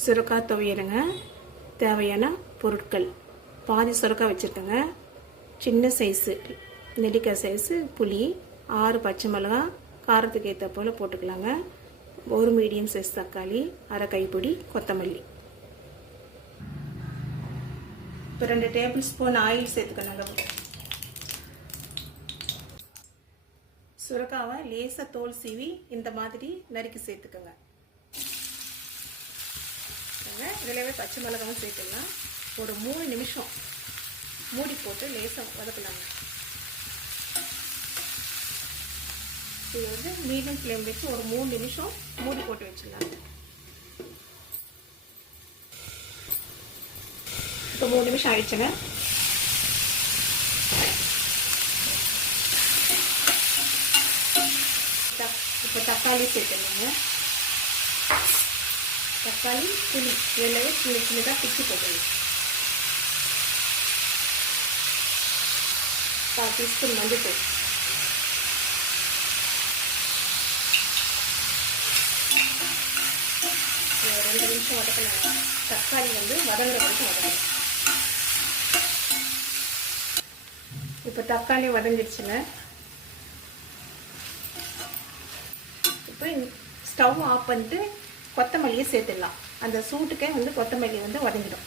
சுரக்காய் துவையலுங்க. தேவையான பொருட்கள்: பாதி சுரக்காய் வச்சுருக்கேங்க, சின்ன சைஸு நெல்லிக்காய் சைஸு புளி, 6 பச்சை மிளகாய் காரத்துக்கு ஏற்ற போல் போட்டுக்கலாங்க, ஒரு மீடியம் சைஸ் தக்காளி, அரை கைப்பிடி கொத்தமல்லி. இப்போ 2 டேபிள் ஸ்பூன் ஆயில் சேர்த்துக்கணுங்க. சுரக்காவை லேசாக தோல் சீவி இந்த மாதிரி நறுக்கி சேர்த்துக்கோங்க. இதிலவே பச்சை மிளகாவும் சேர்த்துக்கலாம். ஒரு 3 நிமிஷம் மூடி போட்டு லேசாக வதக்கலாங்க. இது மீடியம் ஃப்ளேம் வச்சு ஒரு 3 நிமிஷம் மூடி போட்டு வச்சிடலாம். இப்போ 3 நிமிஷம் ஆயிடுச்சுங்க. இப்போ தக்காளி சேர்த்துக்கலாங்க. தக்காளி புளி எல்லாமே சின்ன சின்னதாக பிச்சு போட்டுக்கலாம். 1/4 டீஸ்பூன் மஞ்சள், 2 நிமிஷம் வதக்கலாம். தக்காளி வதங்குற வரைக்கும் வதங்கணும். இப்போ தக்காளி வதங்கிடுச்சுங்க. இப்போ ஸ்டவ் ஆஃப் பண்ணிட்டு கொத்தமல்லியை சேர்த்துடலாம். அந்த சூட்டுக்கே கொத்தமல்லி வதங்கிடும்.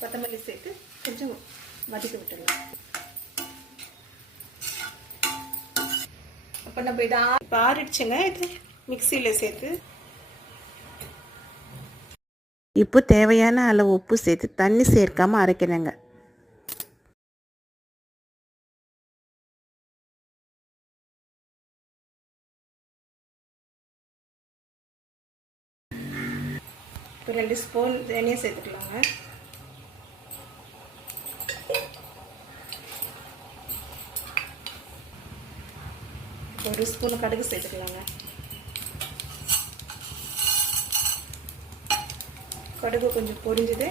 கொத்தமல்லி சேர்த்து கொஞ்சம் வதக்கி விட்டுடலாம். அப்போ நம்ம இதை ஆறிடுச்சுங்க. இது மிக்சியில் சேர்த்து இப்போ தேவையான அளவு உப்பு சேர்த்து தண்ணி சேர்க்காம அரைக்கணுங்க. இப்போ 2 ஸ்பூன் எண்ணெய் சேர்த்துக்கலாங்க. ஒரு ஸ்பூன் கடுகு சேர்த்துக்கலாங்க. கடுகு கொஞ்சம் பொரிஞ்சது.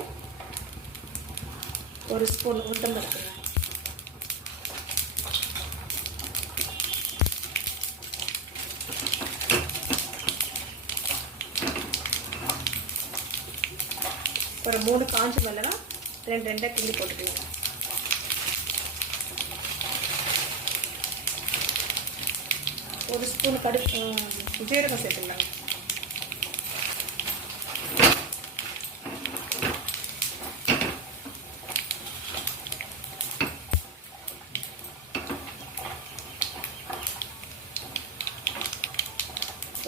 1 ஸ்பூன் உளுத்தம்பருப்புங்க. ஒரு 3 காஞ்ச மிளகாய் 2 கிள்ளி போட்டுக்கலாம். ஒரு ஸ்பூன் ஜீரகம் சேர்த்துக்கலாம்.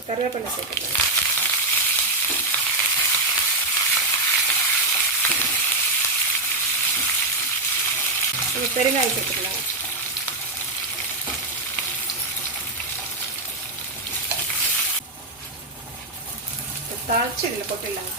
கருவேப்பிலை சேர்த்துக்கலாம். பெருங்காயம் சேர்த்துக்கலாம். தாளிச்சு இதில் போட்டுடலாம்.